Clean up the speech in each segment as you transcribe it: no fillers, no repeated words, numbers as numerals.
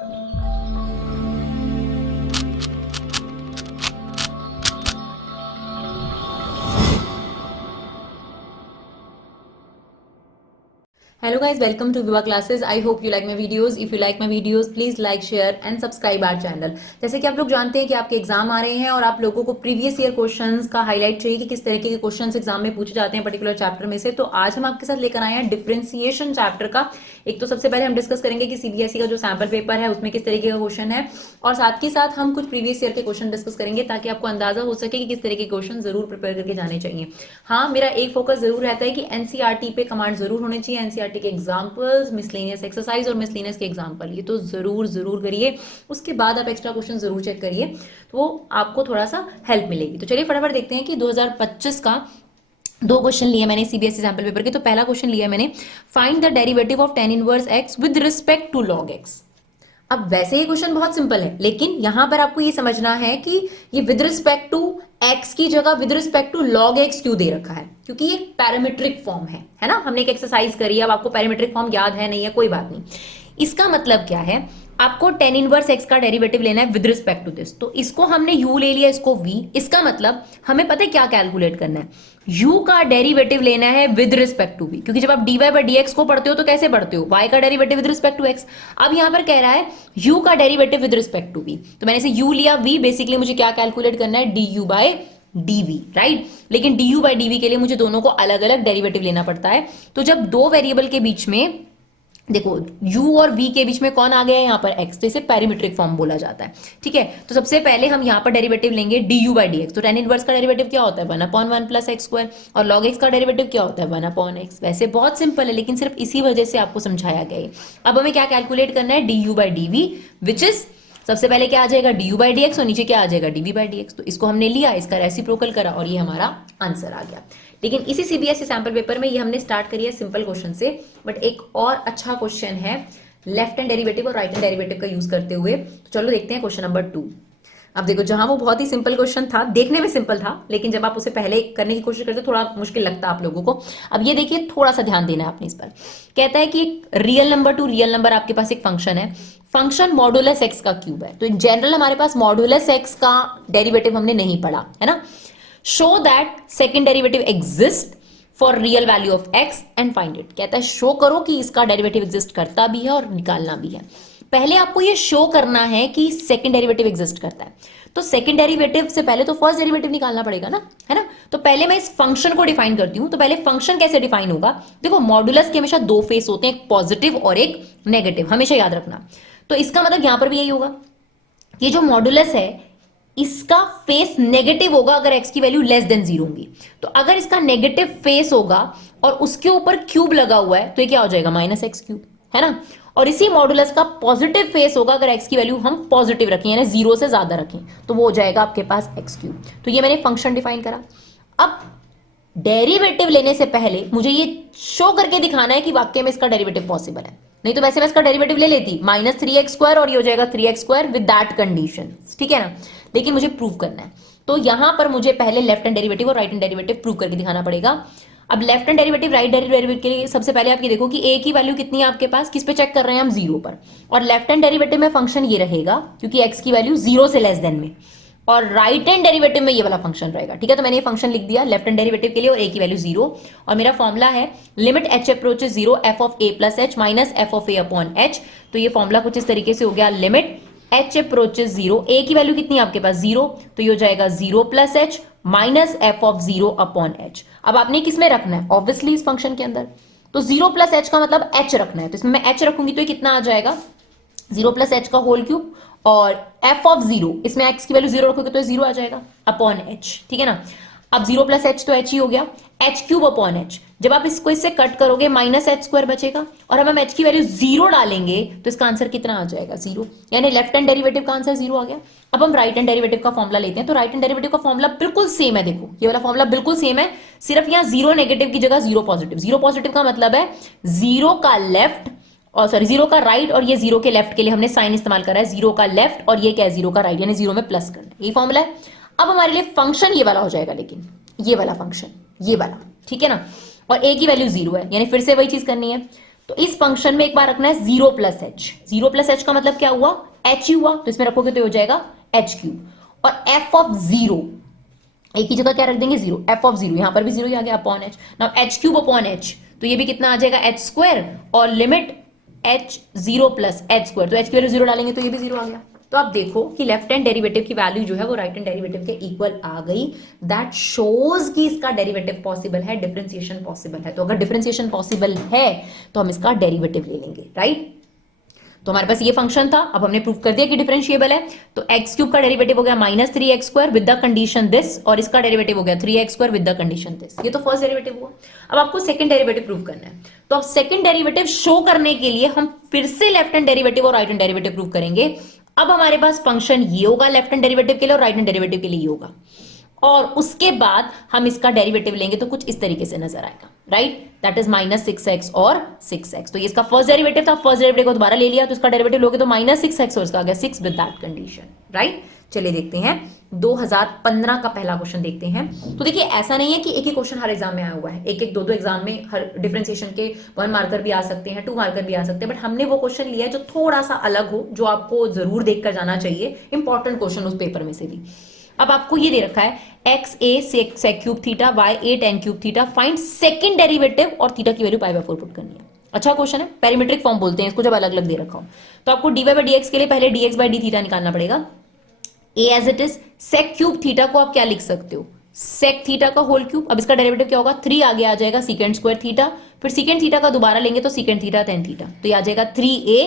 Hello guys, welcome to Viva Classes. I hope you like my videos. If you like my videos, please like, share and subscribe our channel. जैसे कि आप लोग जानते हैं कि आपके एग्जाम आ रहे हैं और आप लोगों को प्रीवियस ईयर क्वेश्चंस का हाईलाइट चाहिए कि किस तरीके के क्वेश्चंस एग्जाम में पूछे जाते हैं पर्टिकुलर चैप्टर में से। तो आज हम आपके साथ लेकर आए हैं डिफरेंशिएशन चैप्टर का। एक तो सबसे पहले हम डिस्कस करेंगे कि सीबीएसई का जो सैंपल पेपर है उसमें किस तरीके का क्वेश्चन है, और साथ ही साथ हम कुछ प्रीवियस ईयर के क्वेश्चन डिस्कस करेंगे ताकि आपको अंदाजा हो सके कि किस तरीके के क्वेश्चन जरूर प्रिपेयर करके जाने चाहिए। हाँ, मेरा एक फोकस जरूर रहता है कि एनसीईआरटी पे कमांड जरूर होने चाहिए, एनसीईआरटी के एग्जाम्पल, मिसलेनियस एक्सरसाइज और मिसलेनियस के एग्जांपल, ये तो जरूर करिए। उसके बाद आप एक्स्ट्रा क्वेश्चन जरूर चेक करिए, तो वो आपको थोड़ा सा हेल्प मिलेगी। तो चलिए फटाफट देखते हैं कि 2025 का दो क्वेश्चन लिए मैंने सीबीएसई सैंपल पेपर के। तो पहला क्वेश्चन लिया मैंने, find the derivative of tan inverse x with respect to log x। अब वैसे ये क्वेश्चन बहुत सिंपल है, लेकिन यहां पर आपको ये समझना है कि ये विद रिस्पेक्ट टू x की जगह with respect to log x क्यों दे रखा है, क्योंकि ये पैरामीट्रिक फॉर्म है ना। हमने एक एक्सरसाइज करी है, अब आपको पैरामीट्रिक फॉर्म याद है नहीं है कोई बात नहीं। इसका मतलब क्या है, आपको tan इनवर्स x का डेरिवेटिव लेना है विद रिस्पेक्ट टू दिस। तो इसको हमने u ले लिया, इसको v। इसका मतलब हमें पता है क्या कैलकुलेट करना है, u का डेरिवेटिव लेना है विद रिस्पेक्ट टू v, क्योंकि जब आप dy बाय dx को पढ़ते हो तो कैसे पढ़ते हो, y का derivative with respect to x। अब यहां पर कह रहा है u का derivative with respect to v, तो मैंने इसे u लिया, v बेसिकली मुझे क्या कैलकुलेट करना है, du बाय dv, राइट। लेकिन du बाय dv के लिए मुझे दोनों को अलग अलग डेरिवेटिव लेना पड़ता है। तो जब दो वेरिएबल के बीच में, देखो u और v के बीच में कौन आ गया है यहाँ पर x, तो इसे पैरामीट्रिक फॉर्म बोला जाता है, ठीक है। तो सबसे पहले हम यहाँ पर डेरिवेटिव लेंगे du बाय dx। तो tan इनवर्स का डेरिवेटिव क्या होता है, 1/1 प्लस एक्स स्क्वायर, और log x का डेरिवेटिव क्या होता है, 1/x। वैसे बहुत सिंपल है, लेकिन सिर्फ इसी वजह से आपको समझाया गया है। अब हमें क्या कैलकुलेट करना है, du by dv, which is सबसे पहले क्या आ जाएगा, du बाय dx, और नीचे क्या आ जाएगा, dv बाय dx। तो इसको हमने लिया, इसका रेसिप्रोकल करा और ये हमारा आंसर आ गया। लेकिन इसी सीबीएसई सैंपल पेपर में ये हमने स्टार्ट करी है सिंपल क्वेश्चन से, बट एक और अच्छा क्वेश्चन है लेफ्ट हैंड डेरिवेटिव और राइट हैंड डेरिवेटिव का यूज करते हुए। तो चलो देखते हैं क्वेश्चन नंबर 2। अब देखो, जहां वो बहुत ही सिंपल क्वेश्चन था, देखने में सिंपल था, लेकिन जब आप उसे पहले करने की कोशिश करते थोड़ा मुश्किल लगता है आप लोगों को। अब ये देखिए, थोड़ा सा ध्यान देना है आपने इस पर। कहता है कि real number two real number आपके पास एक फंक्शन है, फंक्शन मॉडुलस एक्स का क्यूब है। तो इन जनरल हमारे पास मॉडुलस एक्स का डेरिवेटिव हमने नहीं पढ़ा है ना। Show that second derivative exist for real value of x and find it. कहता है शो करो कि इसका डेरिवेटिव एग्जिस्ट करता भी है और निकालना भी है। पहले आपको ये शो करना है कि सेकंड डेरिवेटिव एग्जिस्ट करता है, तो सेकंड डेरिवेटिव से पहले तो फर्स्ट डेरिवेटिव निकालना पड़ेगा ना, है ना। तो पहले मैं इस फंक्शन को डिफाइन करती हूं। तो पहले फंक्शन कैसे डिफाइन होगा, देखो मॉडुलस के हमेशा दो फेस होते हैं, एक पॉजिटिव और एक नेगेटिव, हमेशा याद रखना। तो इसका मतलब यहां पर भी यही होगा, ये जो मॉडुलस है इसका फेस नेगेटिव होगा अगर x की वैल्यू लेस देन 0 होगी। तो अगर इसका नेगेटिव फेस होगा और उसके ऊपर क्यूब लगा हुआ है तो ये क्या हो जाएगा, -x क्यूब, है ना। और इसी मॉडुलस का पॉजिटिव फेस होगा अगर x की वैल्यू हम पॉजिटिव रखें, यानी 0 से ज्यादा रखें, तो वो हो जाएगा आपके पास x क्यूब। तो ये मैंने फंक्शन डिफाइन करा। अब डेरिवेटिव लेने से पहले मुझे ये शो करके दिखाना है कि वाकई में इसका डेरिवेटिव पॉसिबल है, नहीं तो वैसे मैं इसका डेरिवेटिव ले लेती -3x² और ये हो जाएगा 3x² विद दैट कंडीशन, ठीक है ना। लेकिन मुझे प्रूव करना है, तो यहां पर मुझे पहले लेफ्ट हैंड डेरिवेटिव और राइट हैंड डेरिवेटिव प्रूव करके दिखाना पड़ेगा। अब left hand derivative right hand derivative के लिए सबसे पहले आप ये देखो कि a की वैल्यू कितनी है आपके पास, किस पे चेक कर रहे हैं हम, 0 पर। और लेफ्ट हैंड डेरिवेटिव में फंक्शन ये रहेगा क्योंकि x की वैल्यू 0 से लेस देन में, और राइट हैंड डेरिवेटिव में ये वाला फंक्शन रहेगा, ठीक है। तो मैंने ये फंक्शन लिख दिया लेफ्ट हैंड डेरिवेटिव के लिए, और a की वैल्यू 0, और मेरा फॉर्मूला है limit h approaches 0 f of a plus h minus f of a upon h। तो ये फॉर्मूला कुछ इस तरीके से हो गया, लिमिट h अप्रोचेस 0, a की वैल्यू कितनी है आपके पास 0, तो ये हो जाएगा 0 plus h minus f of 0 upon h। अब आपने किस में रखना है, ऑब्वियसली इस फंक्शन के अंदर, तो 0 प्लस h का मतलब h रखना है, तो इसमें मैं h रखूंगी तो ये कितना आ जाएगा, 0 प्लस h का होल क्यूब, और f ऑफ 0, इसमें x की वैल्यू 0 रखोगे तो 0 आ जाएगा अपॉन h, ठीक है ना। अब 0 प्लस h तो h ही हो गया, h क्यूब अपॉन h। जब आप इसको इससे कट करोगे -h² बचेगा, और हम h की वैल्यू 0 डालेंगे तो इसका आंसर कितना आ जाएगा, 0, यानी लेफ्ट हैंड डेरिवेटिव का आंसर 0 आ गया। अब हम राइट हैंड डेरिवेटिव का फॉर्मूला लेते हैं। तो राइट हैंड डेरिवेटिव का फॉर्मूला बिल्कुल सेम है, देखो ये वाला फॉर्मूला बिल्कुल सेम है, सिर्फ यहाँ 0 नेगेटिव की जगह 0 पॉजिटिव। 0 पॉजिटिव का मतलब है 0 का लेफ्ट, और सॉरी 0 का राइट, और ये 0 के लेफ्ट के लिए हमने साइन इस्तेमाल करा है, 0 का लेफ्ट और ये क्या है 0 का राइट, यानी 0 में प्लस करना, ये फॉर्मूला है। अब हमारे लिए फंक्शन ये वाला हो जाएगा, लेकिन ये वाला फंक्शन, ये वाला, ठीक है ना। और a की वैल्यू 0 है, यानी फिर से वही चीज करनी है। तो इस फंक्शन में एक बार रखना है 0 प्लस एच। 0 प्लस एच का मतलब क्या हुआ, एच ही हुआ, तो इसमें रखोगे तो हो जाएगा एच क्यूब। और एफ ऑफ 0 एक ही जगह क्या रख देंगे 0, एफ ऑफ 0, यहां पर भी 0 ही आ गया upon H. Now H cube upon H, तो ये भी कितना आ जाएगा एच स्क्वायर, और limit H 0 plus H square, तो एच स्क्वायर 0 डालेंगे तो ये भी 0 आ गया। तो आप देखो कि लेफ्ट हैंड डेरिवेटिव की वैल्यू जो है वो राइट हैंड डेरिवेटिव के इक्वल आ गई। दैट शोज कि इसका डेरिवेटिव पॉसिबल है, डिफरेंशिएशन पॉसिबल है। तो अगर डिफरेंशिएशन पॉसिबल है तो हम इसका डेरिवेटिव ले लेंगे, राइट। तो हमारे पास ये फंक्शन था, अब हमने प्रूव कर दिया कि डिफरेंशिएबल है। तो एक्स क्यूब का डेरिवेटिव हो गया minus 3x square with the condition this, और इसका डेरिवेटिव हो गया 3x square with the condition this. ये तो फर्स्ट डेरिवेटिव हुआ। अब आपको सेकंड डेरिवेटिव प्रूव करना है। तो अब सेकंड डेरिवेटिव शो करने के लिए हम फिर से लेफ्ट हैंड डेरिवेटिव और राइट हैंड डेरिवेटिव प्रूव करेंगे। अब हमारे पास फंक्शन ये होगा लेफ्ट हैंड डेरिवेटिव के लिए और राइट हैंड डेरिवेटिव के लिए ये होगा, और उसके बाद हम इसका डेरिवेटिव लेंगे तो कुछ इस तरीके से नजर आएगा, right. That is minus 6x और 6x। तो ये इसका फर्स्ट डेरिवेटिव था, फर्स्ट डेरिवेटिव को दोबारा ले लिया तो इसका डेरिवेटिव लोगे तो माइनस 6x और इसका आ गया 6 विद दैट कंडीशन, राइट। चलिए देखते हैं 2015 का पहला क्वेश्चन देखते हैं। तो देखिए ऐसा नहीं है कि एक ही क्वेश्चन हर एग्जाम में आया हुआ है, एक एक दो एग्जाम में हर डिफरेंशिएशन के 1 मार्कर भी आ सकते हैं, 2 मार्कर भी आ सकते हैं, बट हमने वो क्वेश्चन लिया है जो थोड़ा सा अलग हो, जो आपको जरूर देखकर जाना चाहिए, इंपॉर्टेंट क्वेश्चन उस पेपर में से भी। अब आपको ये दे रखा है x a sec cube theta, y a tan cube theta, find second derivative और थीटा की वैल्यू पाई बाय 4 पुट करनी है। अच्छा क्वेश्चन है, पेरीमेट्रिक फॉर्म बोलते हैं इसको जब अलग अलग दे रखा हो। तो आपको dy बाई dx के लिए पहले dx बाई डी थीटा निकालना पड़ेगा। A as it is, sec cube theta को आप क्या लिख सकते हो, सेक थीटा का होल क्यूब। अब इसका डेरिवेटिव क्या होगा, 3 आगे आ जाएगा सीकेंड स्क्वायर थीटा, फिर सीकेंड थीटा का दोबारा लेंगे तो सीकेंड थीटा टेन थीटा, तो ये आ जाएगा 3a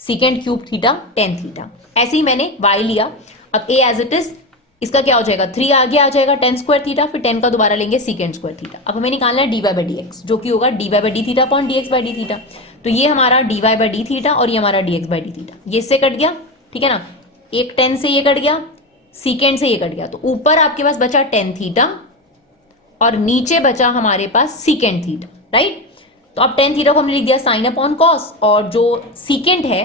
सीकेंड cube theta tan theta. ऐसे ही मैंने y लिया। अब a एज इट इज, इसका क्या हो जाएगा 3 आगे आ जाएगा टेन स्क्वायर थीटा, फिर 10 का दोबारा लेंगे सीकेंड स्क्वायर थीटा। अब हमें निकालना है dy बाई dx, जो कि होगा dy by d theta upon dx by d theta. तो ये हमारा dy बाई डी थीटा और ये हमारा dx बाई डी थीटा, ये इससे कट गया, ठीक है ना। एक 10 से ये कट गया, सीकेंड से ये कट गया, तो ऊपर आपके पास बचा टेन थीटा और नीचे बचा हमारे पास सीकेंड थीटा, राइट। तो अब टेन थीटा को हमने लिख दिया साइन अपॉन कॉस, और जो सीकेंड है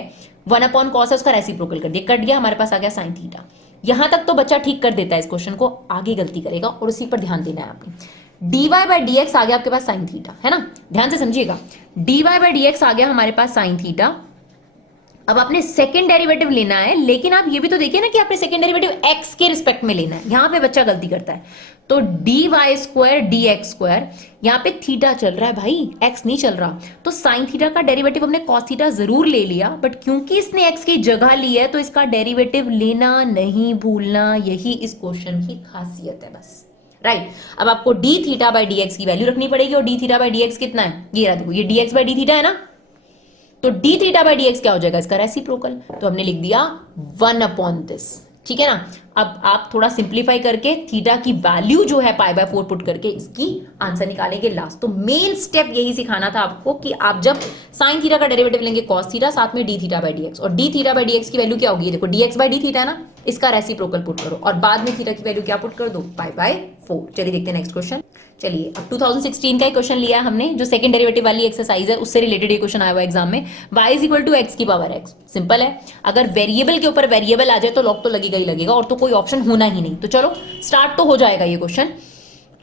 1 अपॉन कॉस है उसका रेसिप्रोकल कर दिया, कट गया, हमारे पास आ गया साइन थीटा। यहां तक तो बच्चा ठीक कर देता है इस क्वेश्चन को, आगे गलती करेगा और उसी पर ध्यान देना है आपने। dy बाई डी एक्स आ गया आपके पास साइन थीटा, है ना, ध्यान से समझिएगा। dy बाई डी एक्स आ गया हमारे पास साइन थीटा। अब आपने सेकंड डेरिवेटिव लेना है, लेकिन आप ये भी तो देखिए ना कि आपने सेकंड डेरिवेटिव x के रिस्पेक्ट में लेना है। यहां पे बच्चा गलती करता है। तो dy स्क्वायर dx स्क्वायर, यहां पे थीटा चल रहा है भाई, x नहीं चल रहा। तो साइन थीटा का डेरिवेटिव हमने कॉस थीटा जरूर ले लिया, बट क्योंकि इसने x की जगह ली है तो इसका डेरिवेटिव लेना नहीं भूलना, यही इस क्वेश्चन की खासियत है बस, राइट। अब आपको D theta by d x की वैल्यू रखनी पड़ेगी, और d theta by d x कितना है, ये रहा देखो, ये D x by d theta है ना। तो D theta by d x क्या हो जाएगा, इसका रेसिप्रोकल। तो हमने लिख दिया 1 अपॉन दिस, ठीक है ना। अब आप थोड़ा सिंप्लीफाई करके थीटा की वैल्यू जो है पाई बाय 4 पुट करके इसकी आंसर निकालेंगे लास्ट। तो मेन स्टेप यही सिखाना था आपको कि आप जब साइन थीटा का डेरिवेटिव लेंगे कॉस थीटा, साथ में d theta by d x, और d theta by d x की वैल्यू क्या होगी, देखो d x by d theta है ना, इसका रेसिप्रोकल पुट करो और बाद में थीटा की वैल्यू क्या पुट कर दो, पाई बाय 4। चलिए देखते हैं नेक्स्ट क्वेश्चन। चलिए अब 2016 का एक क्वेश्चन लिया है हमने, जो सेकंड डेरिवेटिव वाली एक्सरसाइज है, उससे रिलेटेड ये क्वेश्चन आया हुआ एग्जाम में। y is equal to x की पावर x, सिंपल है। अगर वेरिएबल के ऊपर वेरिएबल आ जाए तो लॉग तो लगेगा ही लगेगा, और तो कोई ऑप्शन होना ही नहीं। तो चलो स्टार्ट तो हो जाएगा ये क्वेश्चन।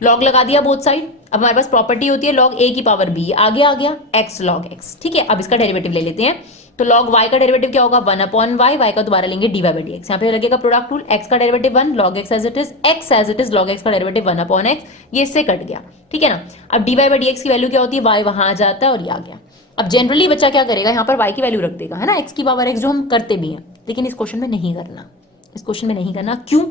लॉग लगा दिया बोथ साइड। अब हमारे पास प्रॉपर्टी होती है log a की पावर b, आगे आ गया x log x, ठीक है। अब इसका डेरिवेटिव ले लेते हैं। तो log y का डेरिवेटिव क्या होगा, 1 अपॉन y का दोबारा लेंगे dy बाई dx, यहाँ पे लगेगा प्रोडक्ट रूल, x का derivative 1 log x as it is, x as it is log x का डेरिवेटिव 1 अपॉन x, ये इससे कट गया, ठीक है ना। अब dy बाई dx की वैल्यू क्या होती है, y वहां आ जाता है और ये आ गया। अब जनरली बच्चा क्या करेगा, यहाँ पर y की वैल्यू रख देगा, है ना, x की पावर x, जो हम करते भी हैं, लेकिन इस क्वेश्चन में नहीं करना, इस क्वेश्चन में नहीं करना। क्यों,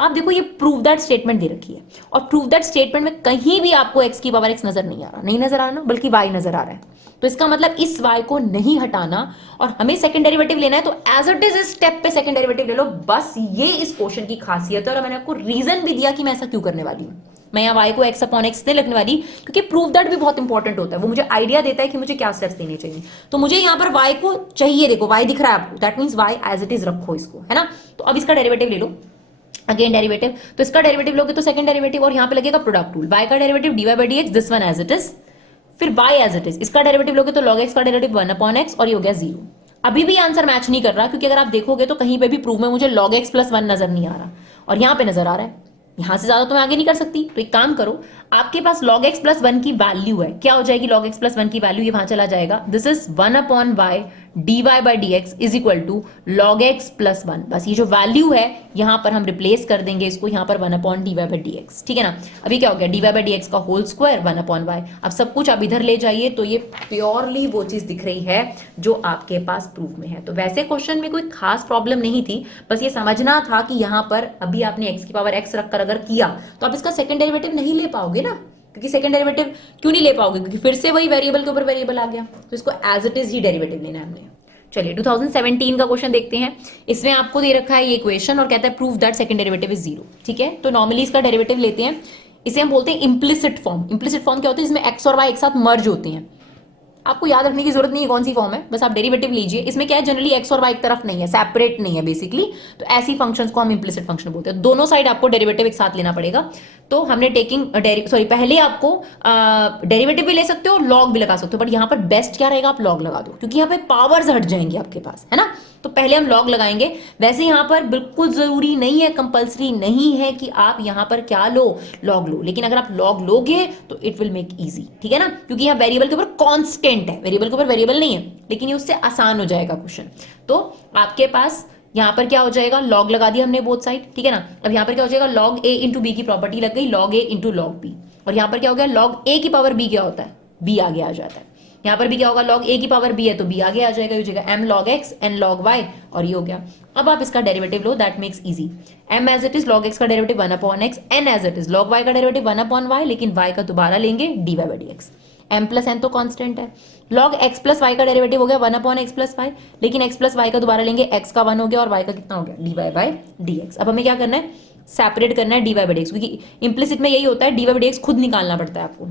आप देखो ये प्रूव दैट स्टेटमेंट दे रखी है, और प्रूव दैट स्टेटमेंट में कहीं भी आपको x की पावर x नजर नहीं आ रहा, नहीं नजर आ रहा ना, बल्कि y नजर आ रहा है। तो इसका मतलब इस y को नहीं हटाना, और हमें सेकंड डेरिवेटिव लेना है, तो एज इट इज इस स्टेप पे सेकंड डेरिवेटिव ले लो, बस ये इस क्वेश्चन की खासियत है। और मैंने आपको रीजन भी दिया कि मैं ऐसा क्यों करने वाली हूं। मैं यहाँ y को x अपॉन x नहीं लिखने वाली, क्योंकि प्रूव दैट भी बहुत इंपॉर्टेंट होता है, वो मुझे आइडिया देता है कि मुझे क्या स्टेप्स देने चाहिए। तो मुझे यहाँ पर y को चाहिए, देखो y दिख रहा है आपको, that means y as it is रखो इसको, है ना। तो अब इसका डेरिवेटिव ले लो, अगेन डेरिवेटिव, तो इसका डेरिवेटिव लोगे तो सेकंड डेरिवेटिव, और यहाँ पे लगेगा प्रोडक्ट रूल, y का derivative dy by dx, this one as it is, फिर y एज इट इज, इसका डेरिवेटिव लोगे तो log x का डेरिवेटिव 1 अपॉन x, और ये हो गया 0। अभी भी आंसर मैच नहीं कर रहा, क्योंकि अगर आप देखोगे तो कहीं पे भी प्रूव में मुझे log x प्लस 1 नजर नहीं आ रहा, और यहाँ पे नजर आ रहा है। यहां से ज्यादा तो मैं आगे नहीं कर सकती। तो एक काम करो, आपके पास log x प्लस 1 की वैल्यू है, क्या हो जाएगी log x प्लस 1 की वैल्यू, ये वहां चला जाएगा, this is 1 upon y dy by d x is equal to log x plus 1। बस ये जो वैल्यू है यहां पर हम रिप्लेस कर देंगे इसको, यहां पर 1 upon dy by d x, ठीक है ना। अभी क्या हो गया, dy बाई डी एक्स का होल स्क्वायर 1 अपॉन y। अब सब कुछ आप इधर ले जाइए तो ये प्योरली वो चीज दिख रही है जो आपके पास प्रूफ में है। तो वैसे क्वेश्चन में कोई खास प्रॉब्लम नहीं थी, बस ये समझना था कि यहां पर अभी आपने x की पावर x रखकर अगर किया तो आप इसका सेकंड डेरिवेटिव नहीं ले पाओगे ना, क्योंकि सेकंड डेरिवेटिव क्यों नहीं ले पाओगे, क्योंकि फिर से वही वेरिएबल के ऊपर वेरिएबल आ गया, तो इसको एज इट इज ही डेरिवेटिव लेना है हमने। चलिए 2017 का क्वेश्चन देखते हैं। इसमें आपको दे रखा है ये इक्वेशन और कहता है prove that second derivative is 0, ठीक है। तो नॉर्मली इसका डेरिवेटिव लेते हैं, इसे हम बोलते हैं इम्प्लिसिट फॉर्म। इम्प्लिसिट फॉर्म क्या होता है, जिसमें x और y एक साथ मर्ज होते हैं। आपको याद रखने की जरूरत नहीं है कौन सी फॉर्म है, बस आप डेरिवेटिव लीजिए। इसमें क्या है, जनरली x और y एक तरफ नहीं है, सेपरेट नहीं है बेसिकली, तो ऐसी फंक्शंस को हम इम्प्लिसिट फंक्शन बोलते हैं। दोनों साइड आपको डेरिवेटिव एक साथ लेना पड़ेगा। तो हमने पहले आपको डेरिवेटिव भी ले सकते हो, लॉग भी लगा सकते हो, बट यहाँ पर बेस्ट क्या रहेगा, आप लॉग लगा दो, क्योंकि यहाँ पे पावर्स हट जाएंगे आपके पास, है ना। तो पहले हम लॉग लगाएंगे। वैसे यहाँ पर बिल्कुल जरूरी नहीं है, कंपल्सरी नहीं है कि आप यहाँ पर क्या लो, लॉग लो, लेकिन अगर आप लॉग लोगे तो इट विल मेक इजी, ठीक है ना, क्योंकि यहाँ वेरिएबल के ऊपर कांस्टेंट है, वेरिएबल के ऊपर वेरिएबल नहीं है, लेकिन ये उससे आसान हो जाएगा क्वेश्चन। तो आपके पास यहाँ पर क्या हो जाएगा, लॉग लगा दिया हमने बोथ साइड, ठीक है ना। अब यहाँ पर क्या हो जाएगा, लॉग ए इंटू बी की प्रॉपर्टी लग गई, लॉग ए इंटू लॉग बी, और यहाँ पर क्या हो गया, लॉग ए की पावर बी क्या होता है, बी आगे आ जाता है। यहाँ पर भी क्या होगा, log a की पावर b है तो b आगे आ जाएगा, हो जाएगा m log x n log y, और ये हो गया। अब आप इसका डेरिवेटिव लो, that makes easy. m as it is log x का derivative 1 upon x, n as it is log y का डेरिवेटिव 1 अपॉन y, लेकिन y का दोबारा लेंगे dy by d x. m plus n तो कांस्टेंट है। log x plus y का derivative हो गया 1 अपॉन x प्लस y, लेकिन x प्लस y का दोबारा लेंगे, x का 1 हो गया और y का कितना हो गया, dy बाई डी एक्स। अब हमें क्या करना है, सेपरेट करना है dy बाई डी एक्स, क्योंकि इंप्लिसिट में यही होता है, dy बाई डी एक्स खुद निकालना पड़ता है आपको।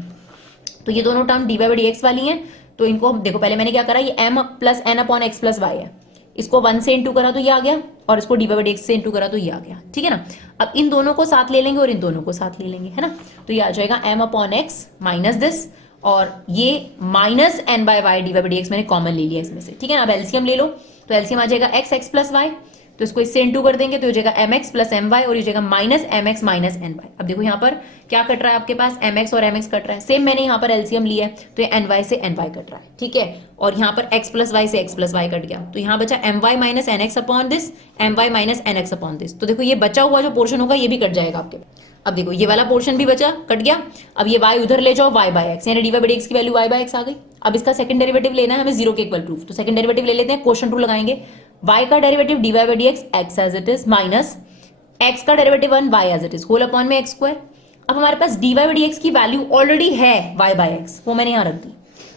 तो ये दोनों term dy by d x वाली हैं, तो इनको देखो, पहले मैंने क्या करा, ये m plus n upon x plus y है, इसको 1 से इंटू करा तो ये आ गया, और इसको डी बाई डी एक्स से इंटू करा तो ये आ गया, ठीक है ना। अब इन दोनों को साथ ले लेंगे और इन दोनों को साथ ले लेंगे, है ना। तो ये आ जाएगा m upon x minus this, और ये minus n by y d by d x मैंने कॉमन ले लिया इसमें से, ठीक है ना। अब एलसीएम ले लो, तो एलसीएम आ जाएगा x प्लस वाई, तो इसको इससे इंटू कर देंगे तो हो जाएगा mx प्लस my, और ये हो जाएगा माइनस mx माइनस ny। अब देखो यहाँ पर क्या कट रहा है आपके पास, mx और mx कट रहा है, सेम मैंने यहाँ पर एलसीएम लिया है तो ये ny से ny कट रहा है, ठीक है। और यहाँ पर x प्लस वाई से x प्लस वाई कट गया, तो यहाँ बचा my minus nx upon this, my minus nx upon this. तो देखो ये बचा हुआ जो पोर्शन होगा ये भी कट जाएगा आपके। अब देखो ये वाला पोर्शन भी बचा, कट गया। अब ये y उधर ले जाओ, y बाई एक्स, यानी डी बाई डी एक्स की वैल्यू y बाई एक्स आ गई। अब इसका सेकंड डेरिवेटिव लेना है हमें, जीरो के इक्वल प्रूफ, तो सेकंड डेरिवेटिव ले लेते हैं, क्वेश्चन टू लगाएंगे। y का derivative dy by d x, x as it is, minus x का derivative 1 y as it is, whole upon में x स्क्वायर। अब हमारे पास dy बाई डी एक्स की वैल्यू ऑलरेडी है y बाई एक्स, वो मैंने यहाँ रख दी।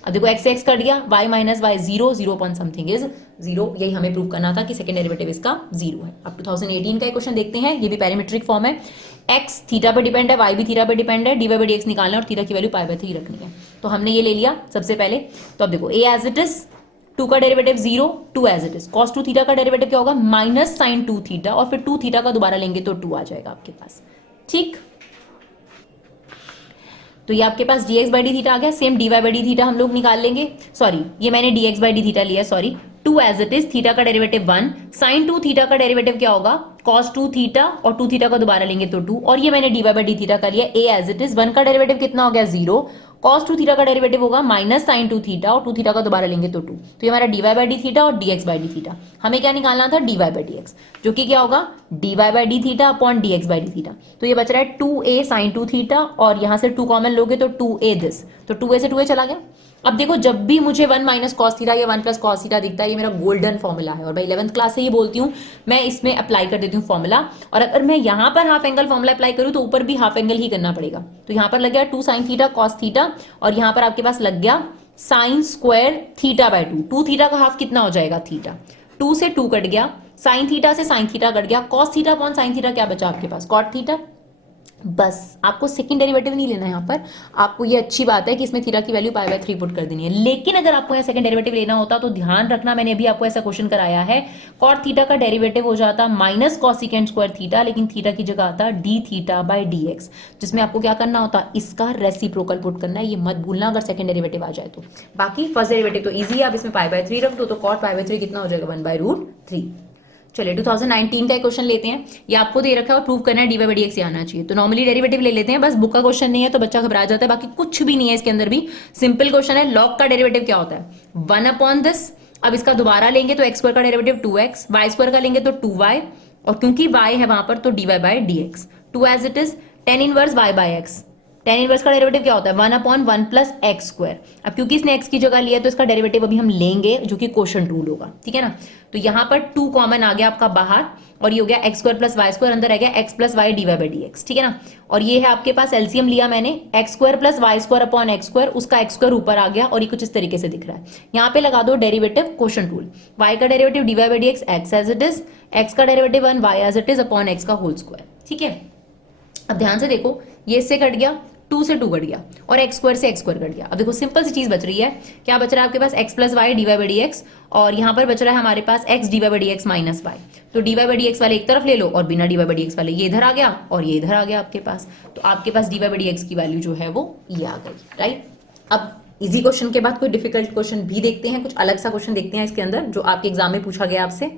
अब देखो x से x कट गया, y minus y zero, zero upon something is zero, यही हमें प्रूव करना था कि सेकंड डेरिवेटिव इसका जीरो है। अब 2018 का एक क्वेश्चन देखते हैं, ये भी पैरामीट्रिक फॉर्म है, x थीटा पे डिपेंड है, y भी थीटा पे डिपेंड है, डी बाई डी एक्स निकालना है और थीटा की वैल्यू पाई बाई 3 रखनी है। तो हमने ये ले लिया सबसे पहले। तो अब देखो a एज इट इज, 2 का derivative 0, 2 as it is, cos 2 theta का डेरिवेटिव क्या होगा, माइनस साइन 2 थीटा, और फिर 2 थीटा का दोबारा लेंगे तो 2 आ जाएगा आपके पास, ठीक। तो ये आपके पास dx बाई डी थीटा आ गया, same dy by d theta हम लोग निकाल लेंगे, सॉरी ये मैंने dx बाई डी थीटा लिया, sorry 2 as it is, theta का डेरिवेटिव 1, साइन 2 थीटा का डेरिवेटिव क्या होगा, cos 2 थीटा, और 2 थीटा का दोबारा लेंगे तो 2, और ये मैंने dy बाई डी थीटा कर लिया, a एज इट इज, 1 का डेरिवेटिव कितना हो गया 0, cos 2 थीटा का डेरिवेटिव होगा माइनस साइन 2 थीटा, और 2 थीटा का दोबारा लेंगे तो 2, तो ये हमारा dy बाई डी थीटा और dx बाई डी थीटा। हमें क्या निकालना था, dy बाई dx, जो कि क्या होगा dy by d theta upon dx by d theta. तो ये बच रहा है 2a साइन 2 थीटा, और यहाँ से 2 कॉमन लोगे तो 2a दिस, तो 2a से 2a चला गया। अब देखो जब भी मुझे 1 माइनस कॉस थीटा या 1 प्लस कॉस थीटा दिखता है, ये मेरा गोल्डन फॉर्मूला है, और भाई 11th क्लास से ही बोलती हूँ मैं, इसमें अप्लाई कर देती हूँ फॉर्मूला। और अगर मैं यहाँ पर हाफ एंगल फॉर्मूला अप्लाई करूँ तो ऊपर भी हाफ एंगल ही करना पड़ेगा। तो यहाँ पर लग गया 2 साइन थीटा कॉस थीटा, और यहाँ पर आपके पास लग गया sign square theta by 2। 2 theta का हाफ कितना हो जाएगा, थीटा, 2 से 2 कट गया, साइन थीटा से साइन थीटा कट गया, cos theta upon sine theta क्या बचा आपके पास, कॉट थीटा। बस आपको सेकंड डेरिवेटिव नहीं लेना है यहाँ पर, आपको ये अच्छी बात है कि इसमें थीटा की वैल्यू पाई बाई 3 पुट कर देनी है। लेकिन अगर आपको यहाँ सेकंड डेरिवेटिव लेना होता तो ध्यान रखना, मैंने अभी आपको ऐसा क्वेश्चन कराया है, कॉट थीटा का डेरिवेटिव हो जाता माइनस कॉसिकेंट स्क्वायर थीटा, लेकिन थीटा की जगह आता D theta by d x, जिसमें आपको क्या करना होता, इसका रेसिप्रोकल पुट करना है, ये मत भूलना अगर सेकंड डेरिवेटिव आ जाए तो। बाकी फर्स्ट डेरिवेटिव तो ईजी है, आप इसमें पाई बाई 3 रख दो, तो कॉट पाई बाई 3 कितना हो जाएगा, 1/√3। चलिए 2019 का एक क्वेश्चन लेते हैं। ये आपको दे रखा है और प्रूव करना है dy by dx आना चाहिए। तो नॉर्मली डेरिवेटिव ले लेते हैं, बस बुक का क्वेश्चन नहीं है तो बच्चा घबरा जाता है, बाकी कुछ भी नहीं है इसके अंदर भी। सिंपल क्वेश्चन है, log का डेरिवेटिव क्या होता है 1/this। अब इसका दोबारा लेंगे तो x² का डेरिवेटिव 2x, y² का लेंगे तो 2y, और क्योंकि y है वहां पर तो dy by dx। 2 as it is, tan inverse y by x। tan inverse का डेरिवेटिव क्या होता है 1/1 प्लस एक्स स्क्वायर। अब क्योंकि इसने x की जगह लिया तो इसका डेरिवेटिव अभी हम लेंगे जो कि क्वोशंट रूल होगा, ठीक है ना। तो यहां पर 2 कॉमन आ गया आपका बाहर, और ये हो गया x² प्लस y², अंदर आ गया x plus y dy by dx, ठीक है ना। और ये है आपके पास एलसीएम लिया मैंने, x² plus y² upon x², उसका x² ऊपर आ गया और ये कुछ इस तरीके से दिख रहा है। यहाँ पे लगा दो डेरिवेटिव क्वोशंट रूल, y का derivative dy by dx x as it is, x का derivative 1 y as it is upon x का होल स्क्वायर, ठीक है। अब ध्यान से देखो, ये इससे कट गया, 2 से 2 कट गया, और x² से x² कट गया। अब देखो सिंपल सी चीज बच रही है, क्या बच रहा है आपके पास x plus y d y by d x, और यहाँ पर बच रहा है हमारे पास x d y by d x minus y. तो d y by d x वाले एक तरफ ले लो और बिना d y by d x वाले ये इधर आ गया और ये इधर आ गया आपके पास। तो आपके पास d y by d x की वैल्यू जो है वो ये आ गई, राइट। अब इजी क्वेश्चन के बाद कोई डिफिकल्ट क्वेश्चन भी देखते हैं, कुछ अलग सा क्वेश्चन देखते हैं इसके अंदर जो आपके एग्जाम में पूछा गया आपसे।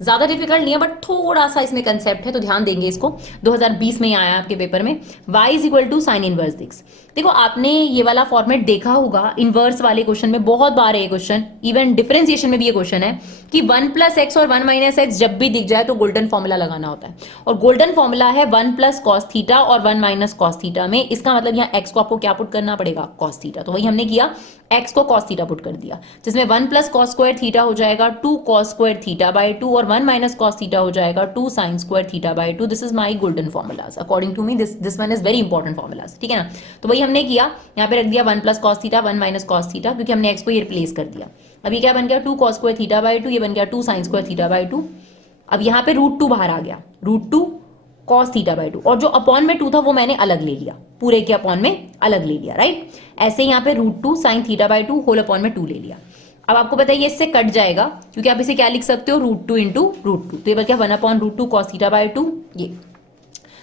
ज्यादा डिफिकल्ट नहीं है बट थोड़ा सा इसमें कंसेप्ट है तो ध्यान देंगे इसको। 2020 में ही आया आपके पेपर में, y is equal to sine inverse d x. देखो आपने ये वाला फॉर्मेट देखा होगा इनवर्स वाले क्वेश्चन में, बहुत बार है ये क्वेश्चन, इवन डिफरेंशिएशन में भी ये क्वेश्चन है कि 1 प्लस एक्स और 1 माइनस एक्स जब भी दिख जाए तो गोल्डन फॉर्मूला लगाना होता है, और गोल्डन फॉर्मूला है 1 प्लस कॉस थीटा और 1 माइनस कॉस थीटा में। इसका मतलब यहाँ एक्स को आपको क्या पुट करना पड़ेगा, कॉस थीटा। तो वही हमने किया, एक्स को कॉस थीटा पुट कर दिया, जिसमें 1 प्लस कॉस स्क्वायर थीटा हो जाएगा 2 कॉस स्क्वायर थीटा बाई 2, और 1 माइनस कॉस थीटा हो जाएगा 2 sine square theta by 2। This is my golden formulas according to me, this one is very important formulas, ठीक है ना। तो वही हमने किया, यहाँ पे रख दिया 1 plus cos theta 1 minus cos theta, क्योंकि हमने एक्स को ये रिप्लेस कर दिया। अभी क्या बन गया 2 कॉस स्क्वायर थीटा बाई 2, ये बन गया 2 साइन स्क्वायर थीटा बाई 2। अब यहाँ पे √2 बाहर आ गया, √2 कॉस थीटा बाई 2, और जो अपॉन में 2 था वो मैंने अलग ले लिया, पूरे के अपॉन में अलग ले लिया, राइट। ऐसे यहाँ पे √2 sine theta by 2 whole upon में 2 ले लिया। अब आपको पता है ये इससे कट जाएगा, क्योंकि आप इसे क्या लिख सकते हो √2 इंटू √2, तो ये बन गया 1 अपॉन √2 कॉस थीटा बाई 2 ये।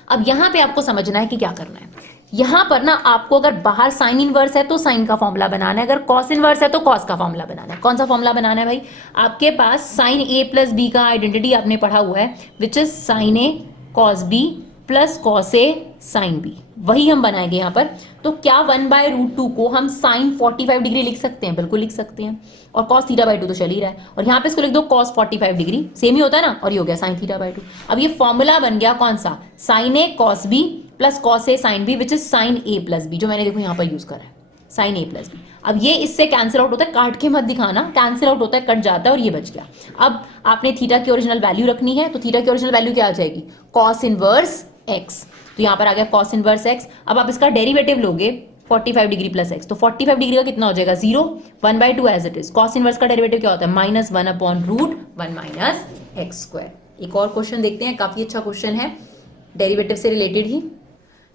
अब यहाँ पे आपको समझना है कि क्या करना है। यहां पर ना आपको अगर बाहर साइन इनवर्स है तो साइन का फॉर्मूला बनाना है, अगर कॉस इनवर्स है तो कॉस का फॉर्मूला बनाना है। कौन सा फॉर्मूला बनाना है भाई, आपके पास साइन ए प्लस बी का आइडेंटिटी आपने पढ़ा हुआ है, which is sine a cos b plus cos a sine b, वही हम बनाएंगे यहाँ पर। तो क्या 1/√2 को हम साइन 45 डिग्री लिख सकते हैं, बिल्कुल लिख सकते हैं, और कॉस थीटा बाई 2 तो चल ही रहा है, और यहाँ पे इसको लिख दो कॉस 45 डिग्री, सेम ही होता है ना, और ये हो गया साइन थीटा बाई 2। अब ये फॉर्मूला बन गया कौन सा, sine a cos b plus cos a sine b, which is sine a plus b, जो मैंने देखो यहाँ पर यूज करा है, साइन ए प्लस बी। अब ये इससे कैंसिल आउट होता है, काट के मत दिखाना, कैंसिल आउट होता है, कट जाता है, और ये बच गया। अब आपने थीटा की ओरिजिनल वैल्यू रखनी है, तो थीटा की ओरिजिनल वैल्यू क्या आ जाएगी, कॉस इनवर्स एक्स, तो यहाँ पर आ गया कॉस इनवर्स एक्स। अब आप इसका डेरिवेटिव लोगे 45 डिग्री प्लस एक्स, तो 45 डिग्री का कितना हो जाएगा 0, 1/2 as it is. Cos inverse का डेरिवेटिव क्या होता है -1 अपॉन √1 माइनस एक्स स्क्वायर। एक और क्वेश्चन देखते हैं, काफी अच्छा क्वेश्चन है, डेरिवेटिव से रिलेटेड ही।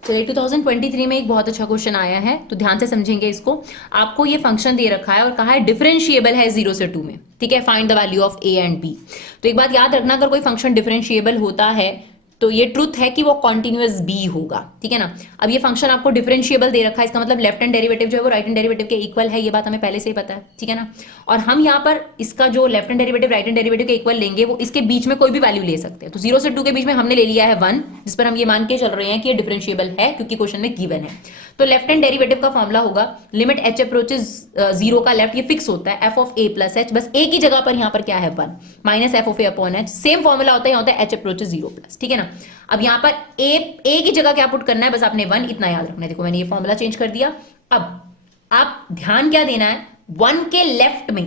चलिए 2023 में एक बहुत अच्छा क्वेश्चन आया है, तो ध्यान से समझेंगे इसको। आपको ये फंक्शन दे रखा है और कहा है डिफरेंशिएबल है 0 से 2 में, ठीक है, find the value of a and b. तो एक बात याद रखना, अगर कोई फंक्शन डिफरेंशिएबल होता है तो ये ट्रुथ है कि वो कॉन्टिन्यूअस बी होगा, ठीक है ना। अब ये फंक्शन आपको डिफरेंशिएबल दे रखा है, इसका मतलब लेफ्ट हैंड डेरिवेटिव जो है वो राइट हैंड डेरिवेटिव के इक्वल है, ये बात हमें पहले से ही पता है, ठीक है ना। और हम यहाँ पर इसका जो left hand derivative right hand derivative के इक्वल लेंगे, वो इसके बीच में कोई भी वैल्यू ले सकते हैं। तो 0 से 2 के बीच में हमने ले लिया है 1, जिस पर हम ये मान के चल रहे हैं कि ये डिफरेंशिएबल है, क्योंकि क्वेश्चन में गिवन है। तो लेफ्ट हैंड डेरिवेटिव का फॉर्मूला होगा लिमिट h अप्रोचेस 0 का लेफ्ट, ये फिक्स होता है f of a plus h, बस a की जगह पर यहाँ पर क्या है 1 minus f of a upon h। Same formula होता है, यहाँ होता है h अप्रोचेस 0 प्लस, ठीक है ना। अब यहाँ पर a की जगह क्या पुट करना है, बस आपने 1 इतना याद रखना है। देखो मैंने ये फॉर्मूला चेंज कर दिया। अब आप ध्यान क्या देना है, 1 के लेफ्ट में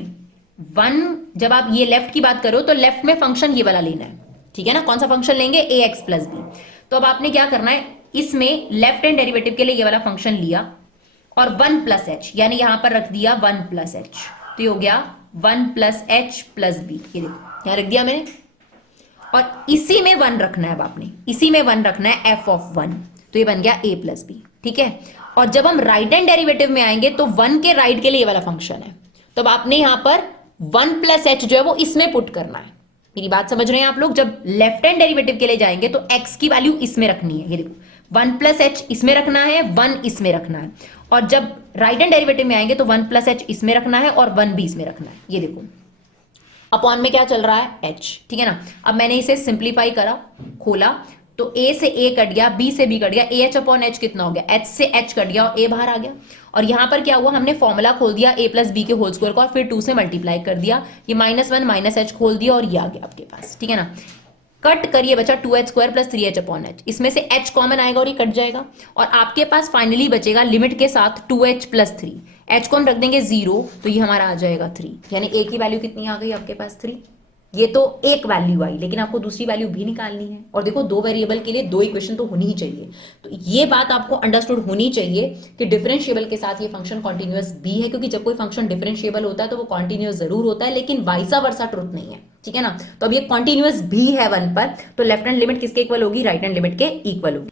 1, जब आप ये लेफ्ट की बात करो तो लेफ्ट में फंक्शन ये वाला लेना है, ठीक है ना। कौन सा फंक्शन लेंगे, ax प्लस बी। तो अब आपने क्या करना है, इसमें लेफ्ट हैंड डेरिवेटिव के लिए ये वाला फंक्शन लिया और 1 प्लस एच, यानी यहां पर रख दिया 1 प्लस एच, तो ये हो गया 1 प्लस एच प्लस बी। ये देखो यहां रख दिया मैंने, और इसी में 1 रखना है, अब आपने इसी में 1 रखना है f ऑफ 1, तो ये बन गया a प्लस बी, ठीक है। और जब हम राइट हैंड डेरिवेटिव में आएंगे तो 1 के राइट के लिए ये वाला फंक्शन है, तो अब आपने यहां पर 1 प्लस एच जो है वो इसमें पुट करना है। मेरी बात समझ रहे हैं आप लोग, जब लेफ्ट हैंड डेरिवेटिव के लिए जाएंगे तो x की वैल्यू इसमें रखनी है, ये देखो 1 प्लस एच इसमें रखना है, 1 इसमें रखना है। और जब राइट हैंड डेरिवेटिव में आएंगे तो 1 प्लस एच इसमें रखना है और 1 भी इसमें रखना है, ये देखो अपॉन में क्या चल रहा है h, ठीक है ना। अब मैंने इसे सिंप्लीफाई करा, खोला, तो a से a कट गया, b से b कट गया, ah अपॉन h कितना हो गया, h से h कट गया और a बाहर आ गया। और यहां पर क्या हुआ, हमने फॉर्मूला खोल दिया a प्लस बी के होल स्क्वायर को और फिर 2 से मल्टीप्लाई कर दिया, ये -1 माइनस h खोल दिया और ये आ गया आपके पास, ठीक है ना। कट करिए बचा 2h square plus 3h upon h, इसमें से h कॉमन आएगा और ये कट जाएगा और आपके पास फाइनली बचेगा लिमिट के साथ 2h प्लस 3, h को हम रख देंगे 0 तो ये हमारा आ जाएगा 3, यानी a की वैल्यू कितनी आ गई आपके पास 3। ये तो एक वैल्यू आई, लेकिन आपको दूसरी वैल्यू भी निकालनी है और देखो दो वेरिएबल के लिए दो इक्वेशन तो होनी ही चाहिए। तो ये बात आपको अंडरस्टूड होनी चाहिए कि डिफरेंशिएबल के साथ ये फंक्शन कॉन्टिन्यूअस भी है, क्योंकि जब कोई फंक्शन डिफरेंशिएबल होता है तो वो कॉन्टिन्यूअस जरूर होता है लेकिन वाइसा वर्सा ट्रुथ नहीं है, ठीक है ना। तो अब ये कॉन्टिन्यूअस भी है 1 पर, तो लेफ्ट हैंड लिमिट किसके इक्वल होगी, राइट हैंड लिमिट के इक्वल होगी।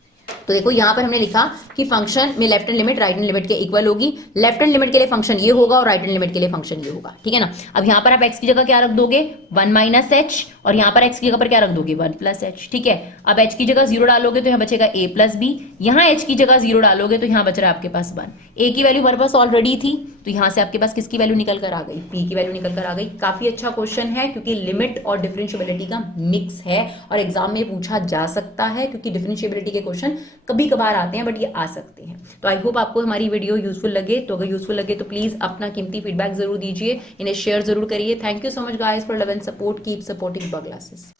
तो देखो यहां पर हमने लिखा कि फंक्शन में left hand limit right hand limit के इक्वल होगी, लेफ्ट हैंड लिमिट के लिए फंक्शन ये होगा और राइट हैंड लिमिट के लिए फंक्शन ये होगा, ठीक है ना। अब यहां पर आप x की जगह क्या रख दोगे 1 माइनस एच और यहां पर x की जगह पर क्या रख दोगे 1 प्लस एच, ठीक है। अब h की जगह 0 डालोगे तो यहां बचेगा a प्लस बी, यहां h की जगह 0 डालोगे तो यहां बच रहा है आपके पास 1, a की वैल्यू हमारे पास ऑलरेडी थी तो यहां से आपके पास किसकी वैल्यू निकल कर आ गई, p की वैल्यू निकल कर आ गई। काफी अच्छा क्वेश्चन है क्योंकि लिमिट और डिफरेंशिएबिलिटी का मिक्स है और एग्जाम में पूछा जा सकता है, क्योंकि डिफरेंशिएबिलिटी के क्वेश्चन कभी कभार आते हैं बट ये आ सकते हैं। तो आई होप आपको हमारी वीडियो यूजफुल लगे, तो अगर यूजफुल लगे तो प्लीज अपना कीमती फीडबैक जरूर दीजिए, इन्हें शेयर जरूर करिए। Thank you so much guys for love and support, keep supporting bug classes.